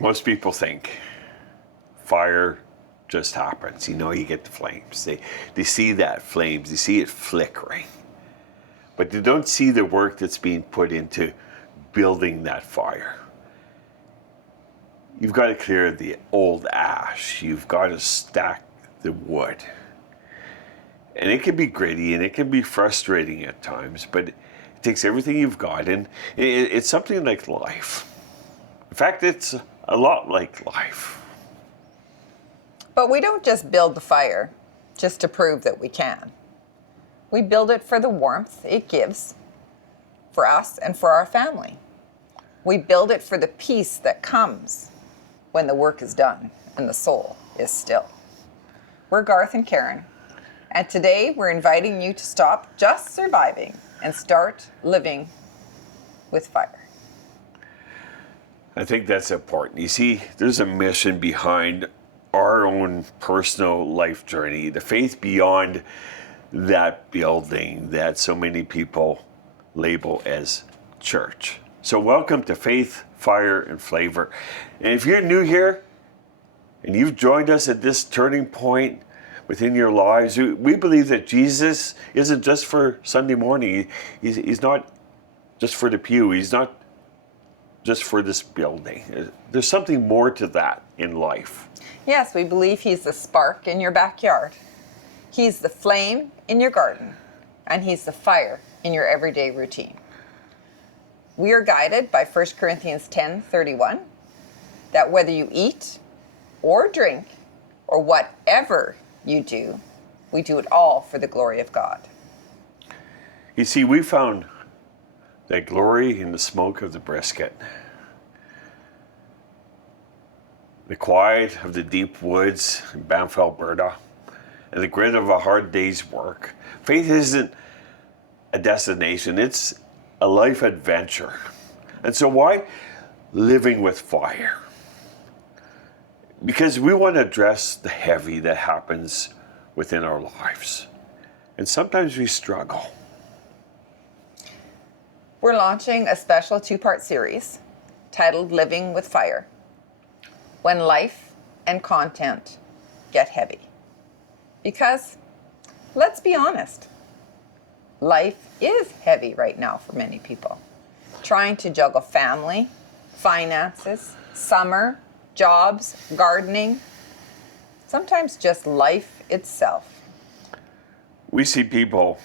Most people think fire just happens. You know, you get the flames. They see that flames, they see it flickering. But they don't see the work that's being put into building that fire. You've got to clear the old ash. You've got to stack the wood. And it can be gritty and it can be frustrating at times, but it takes everything you've got, and it's something like life. In fact, it's a lot like life. But we don't just build the fire just to prove that we can. We build it for the warmth it gives for us and for our family. We build it for the peace that comes when the work is done and the soul is still. We're Garth and Karen, and today we're inviting you to stop just surviving and start living with fire. I think that's important. You see, there's a mission behind our own personal life journey, the faith beyond that building that so many people label as church. So welcome to Faith, Fire, and Flavor. And if you're new here and you've joined us at this turning point within your lives, we believe that Jesus isn't just for Sunday morning. He's not just for the pew. He's not just for this building. There's something more to that in life. Yes, we believe he's the spark in your backyard. He's the flame in your garden, and he's the fire in your everyday routine. We are guided by 1 Corinthians 10:31, that whether you eat or drink or whatever you do, we do it all for the glory of God. You see, we found that glory in the smoke of the brisket, the quiet of the deep woods in Banff, Alberta, and the grit of a hard day's work. Faith isn't a destination, it's a life adventure. And so why living with fire? Because we want to address the heavy that happens within our lives. And sometimes we struggle. We're launching a special 2-part series titled Living with Fire, when life and content get heavy. Because, let's be honest, life is heavy right now for many people. Trying to juggle family, finances, summer, jobs, gardening, sometimes just life itself. We see people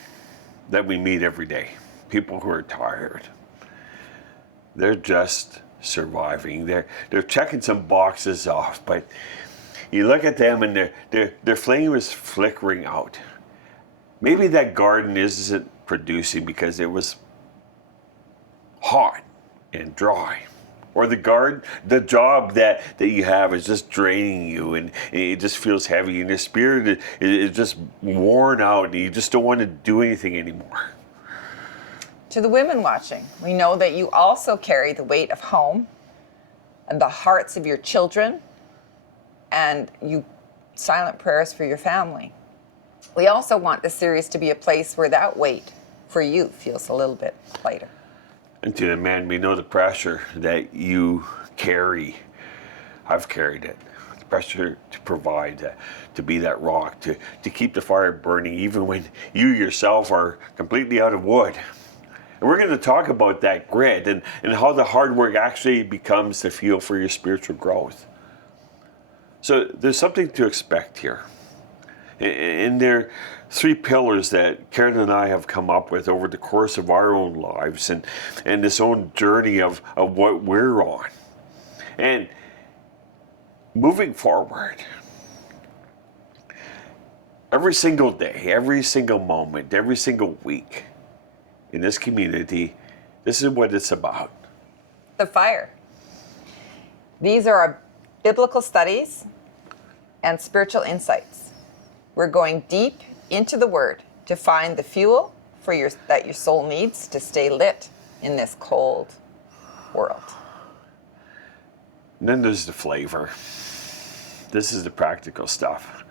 that we meet every day, people who are tired. They're just surviving. They're checking some boxes off, but you look at them and their flame is flickering out. Maybe that garden isn't producing because it was hot and dry. Or the job that you have is just draining you, and it just feels heavy, and your spirit is just worn out, and you just don't want to do anything anymore. To the women watching, we know that you also carry the weight of home and the hearts of your children, and you silent prayers for your family. We also want this series to be a place where that weight for you feels a little bit lighter. And to the men, we know the pressure that you carry. I've carried it. The pressure to provide, to be that rock, to keep the fire burning, even when you yourself are completely out of wood. And we're going to talk about that grit and how the hard work actually becomes the fuel for your spiritual growth. So there's something to expect here. And there are 3 pillars that Karen and I have come up with over the course of our own lives and this own journey of what we're on. And moving forward, every single day, every single moment, every single week in this community, this is what it's about. The fire. These are our biblical studies and spiritual insights. We're going deep into the Word to find the fuel that your soul needs to stay lit in this cold world. And then there's the flavor. This is the practical stuff.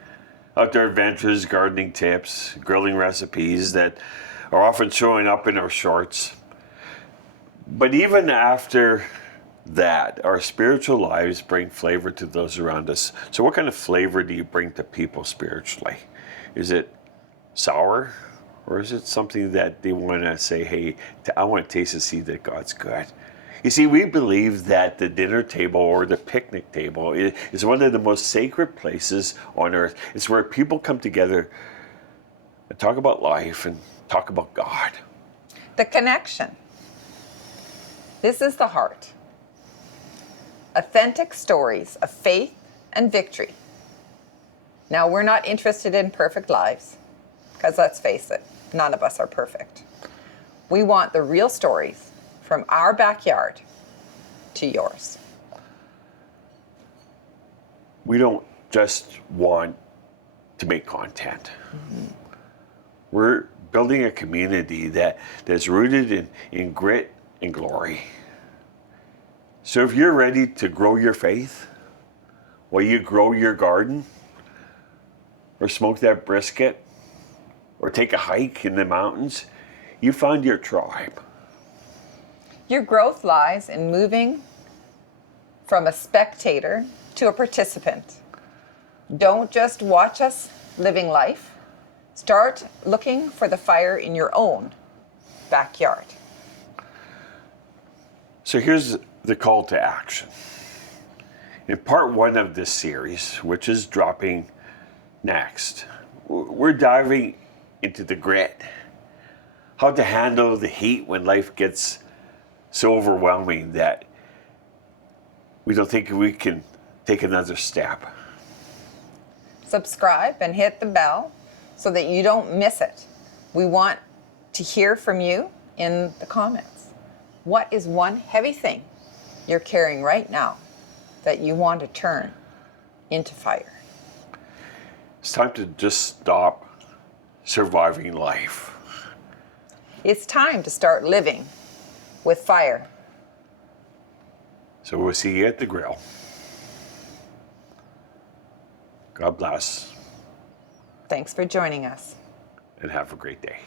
Outdoor adventures, gardening tips, grilling recipes that are often showing up in our shorts. But even after that our spiritual lives bring flavor to those around us. So what kind of flavor do you bring to people spiritually? Is it sour, or is it something that they want to say, hey, I want to taste and see that God's good? You see, we believe that the dinner table or the picnic table is one of the most sacred places on earth. It's where people come together and talk about life and talk about God. The connection. This is the heart. Authentic stories of faith and victory. Now, we're not interested in perfect lives, because let's face it, none of us are perfect. We want the real stories from our backyard to yours. We don't just want to make content. Mm-hmm. We're building a community that's rooted in grit and glory. So if you're ready to grow your faith, while you grow your garden, or smoke that brisket, or take a hike in the mountains, you found your tribe. Your growth lies in moving from a spectator to a participant. Don't just watch us living life. Start looking for the fire in your own backyard. So here's the call to action. In part 1 of this series, which is dropping next, we're diving into the grit. How to handle the heat when life gets so overwhelming that we don't think we can take another step. Subscribe and hit the bell so that you don't miss it. We want to hear from you in the comments. What is one heavy thing you're carrying right now that you want to turn into fire? It's time to just stop surviving life. It's time to start living with fire. So we'll see you at the grill. God bless. Thanks for joining us. And have a great day.